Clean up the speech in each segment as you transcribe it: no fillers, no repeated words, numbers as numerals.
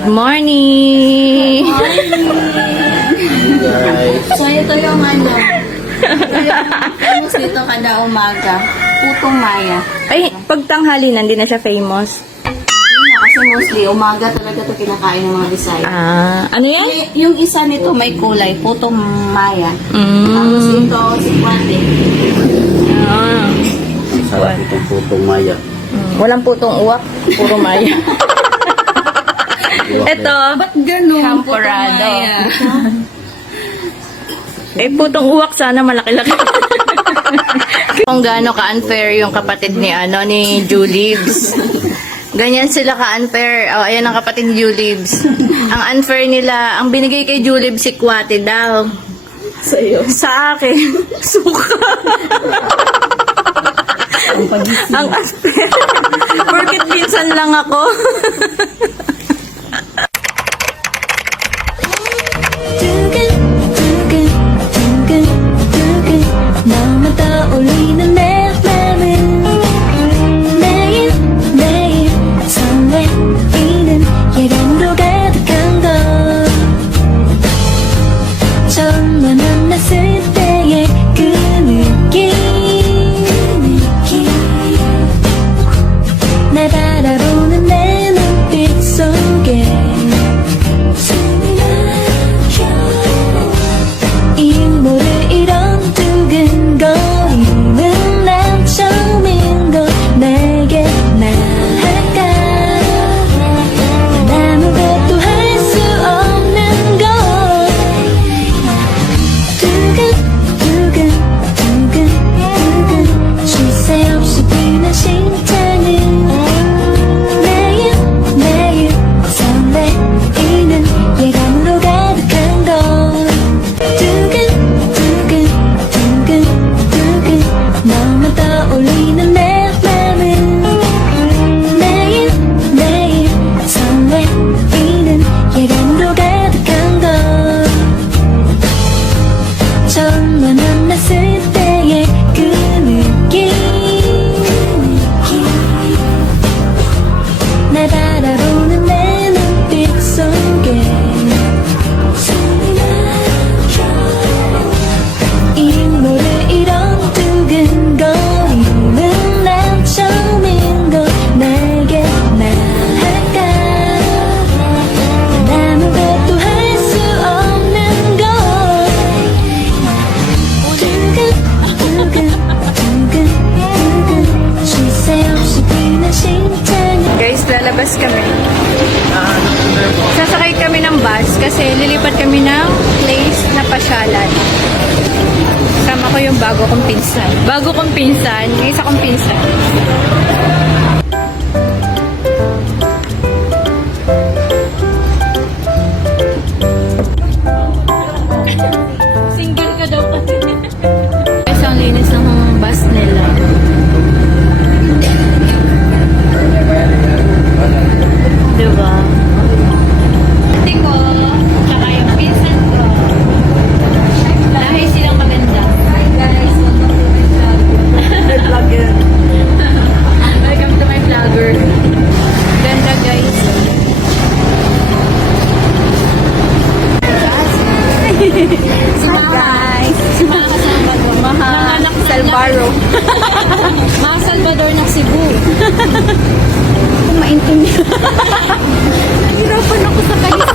Good morning! So, ito yung ano. Famous dito kada umaga. Putong Maya. Ay, pag tanghali, hindi na siya famous. Kasi mostly, umaga talaga ito kinakain ng mga Bisaya. Ah, ano yan? Yung isa nito may kulay, Putong Maya. Mm. Tapos ito, si Kwate. Ah. Sarap itong putong Maya. Walang putong uwak, puro maya. Ito, Ba't ganun? Champorado. Putong Maya. putong uwak sana malaki-laki. Kung gaano ka-unfair yung kapatid ni ni Julibs. Ganyan sila ka-unfair. Oh, ayan ang kapatid ni Julibs. Ang unfair nila, ang binigay kay Julibs si Kwate daw. Sa'yo. Sa akin, suka. Ang unfair. Porket minsan lang ako. 나만 떠올리는 내 맘은 매일매일 설레이는 예감으로 가득한 것 처음 만났을 때의 그 느낌 날 바라보는 내 눈빛 속에 이 모를 이런 두근거림은 난 처음인 걸 내게 말할까 난 아무것도 할 수 없는 걸 두근두근 쉴 새 없이 뛰는 심장은 매일매일 설레이는 예감으로 가득한 걸 두근두근 너만 떠올리는 내 맘은 매일매일 설레이는 예감으로 가득한 걸 처음 만났을 때의 그 느낌 날 바라보는 내 눈빛 속에 이 모를 이런 두근거림은 난 처음인 걸 내게 말할까 난 아무것도 할 수 없는 걸 두근두근 쉴 새 없이 뛰는 심장은 Guys, lalabas kami. Sasakay kami ng bus kasi lilipat kami ng place na pasyalan. Sama ko yung bago kong pinsan. Bago kong pinsan, yung isa kong pinsan. Single ka daw kasi. Guys, ang linis ng bus nila. Diba? Ate ko, tsaka yung pinsan ko. Dahil silang maganda. Hi guys, vlogger. Welcome to my vlogger. Ganda guys. Si Mama. Si Mama Salvador. Anak Salvaro. Mama Salvador ng Cebu. Kung maintindihan. Hirapan ako sa kalis.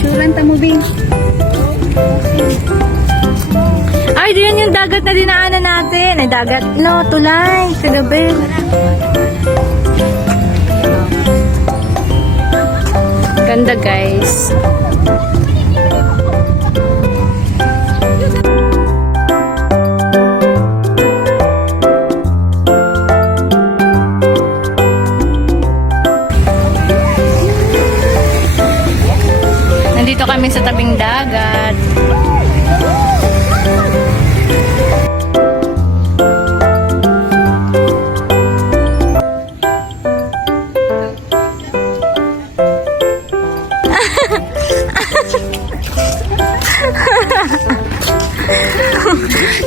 Suranta mo, Bing. Ay, diyan yung dagat na dinaanan natin. Ay, dagat. No, tulay. Kagabi. Ganda, guys. Nandito kami sa tabing dagat.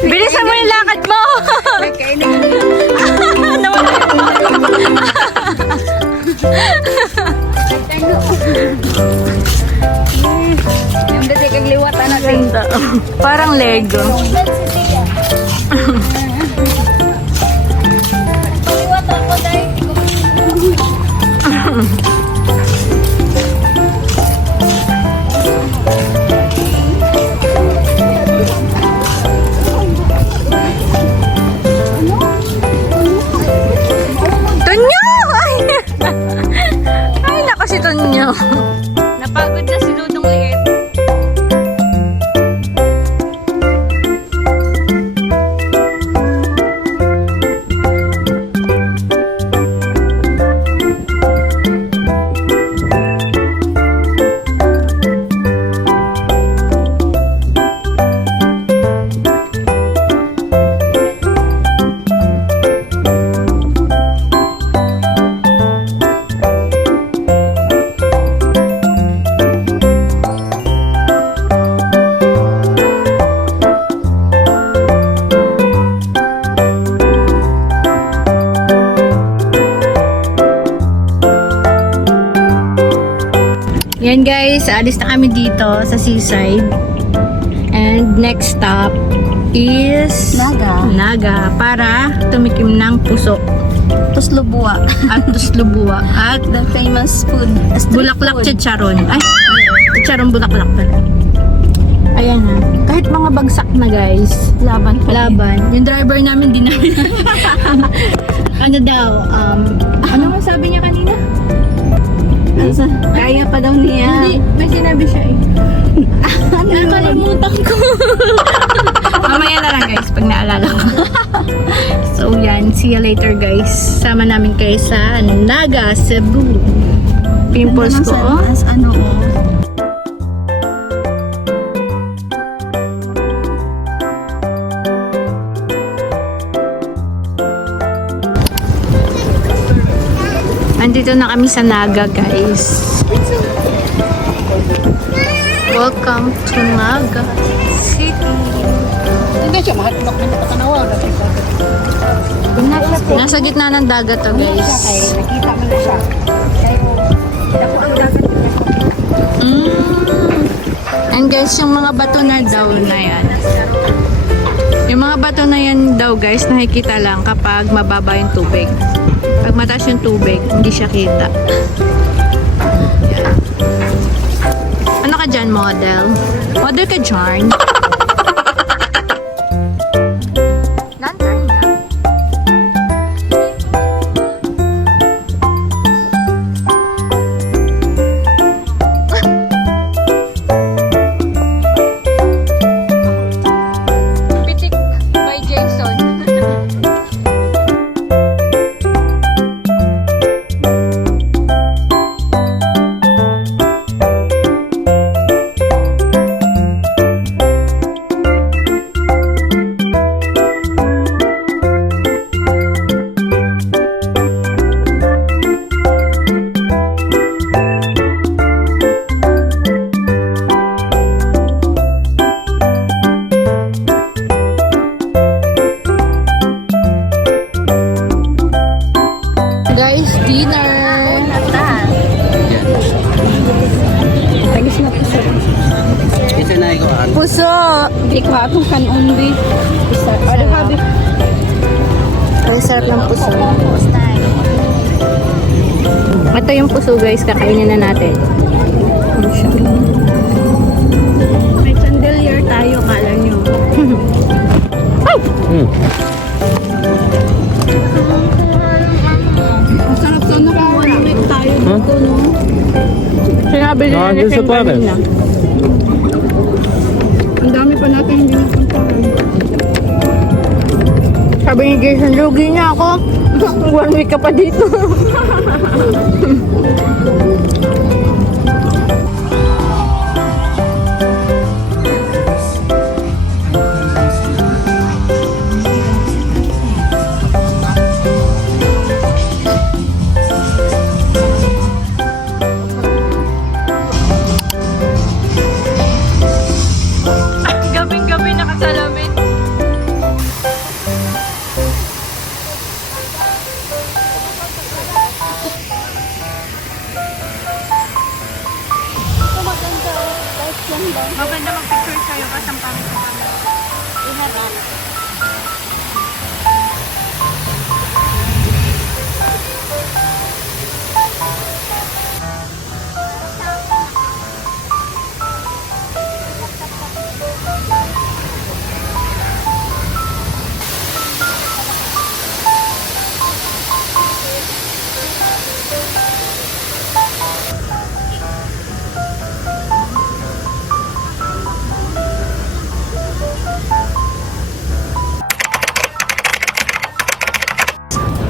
Bilisan mo yung lakad mo! Nawala Yung dati kag liwat ano Ganda. Parang Lego. liwat ako dai. Tonyo! Ay! Ay, nako si Tonyo. Napagod na si Dudong Liit. Yan guys, alis na kami dito sa seaside. And next stop is Naga para tumikim ng puso Tuslubua. at tuslubua at The famous food. bulaklak chicharon. Ay, chicharon bulaklak pala. Ayan na. Kahit mga bagsak na guys. Laban pa. Laban. Yung driver namin di namin. Ano daw? Ano nga sabi niya kanina? Kaya pa daw niya. Hindi, may sinabi siya eh. Nakalimutan ko. Mamaya na lang guys, pag naalala ko. So yan, see you later guys. Sama namin kayo sa Naga, Cebu. Pimples ko. Oh. As ano oh. Andito na kami sa Naga guys. Welcome to Naga City. Nasa gitna ng dagat to guys. Nakita mo na siya. And guys, yung mga bato na daw na yan. Yung mga bato na yan daw guys, nakikita lang kapag mababa yung tubig. Pag mataas yung tubig, hindi siya kita. Yan. Ano ka dyan, model? Model ka dyan? Lantern lang. Pitik by Jason. Guys, dinner! Ito na ikaw. Puso! Di ko atong kanon di. Ano habi? Ang sarap ng puso. Ito yung puso guys, kakainin na natin. Ano siya? May chandelier tayo, kala nyo. Ang sarap sa nakawalamit tayo dito, no? Sinabi nila na siya kanina. Ang dami pa natin hindi napuntahan. Sabi ni Jason, lugi niya ako. 1 week ka pa dito. Gabing-gabi nakasalamin. Ganda. Maganda mag-picture sa'yo kasi ang pangit ko kami. Iharap.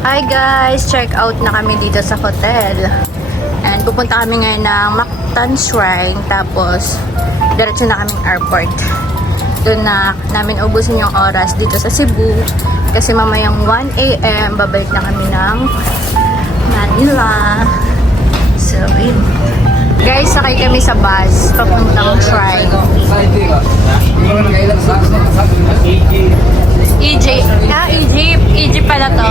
Hi guys! Check out na kami dito sa hotel. And pupunta kami ngayon ng Mactan Shrine. Tapos, diretso na kaming airport. Doon na namin ubusin yung oras dito sa Cebu. Kasi mamayang 1 a.m. babalik na kami ng Manila. So, yun. Guys, sakay kami sa bus papuntang Shrine. Egypt. Egypt. Egypt pala to.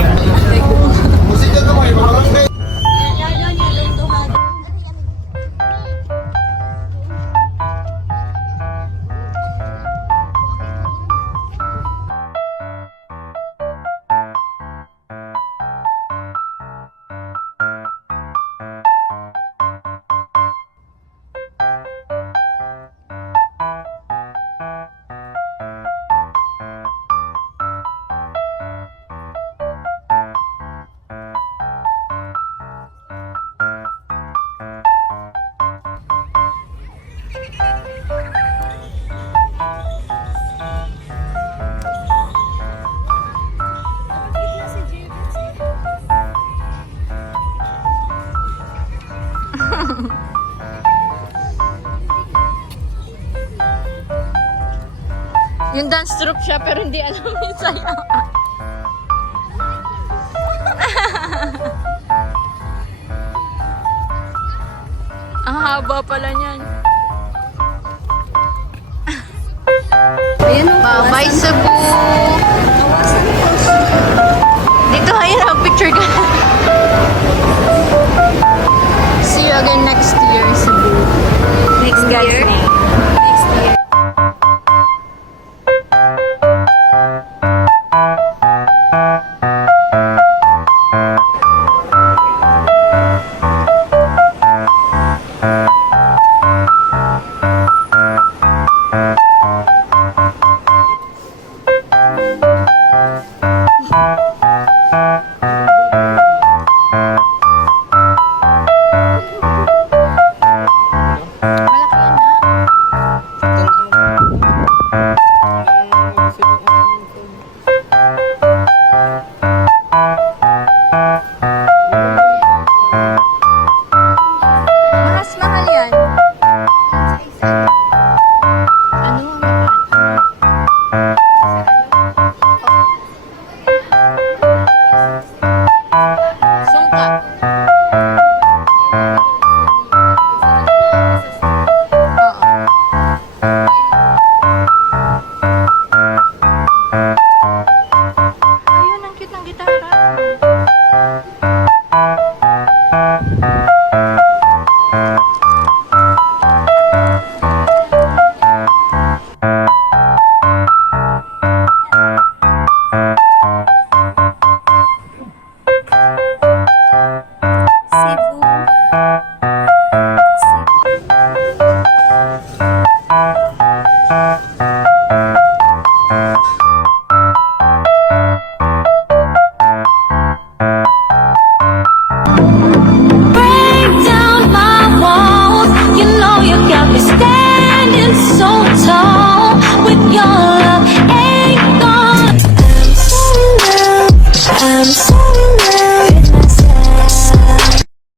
Yung dance troupe siya pero hindi alam yung sayaw. Ang haba pala niyan. Ayun, Bye Cebu!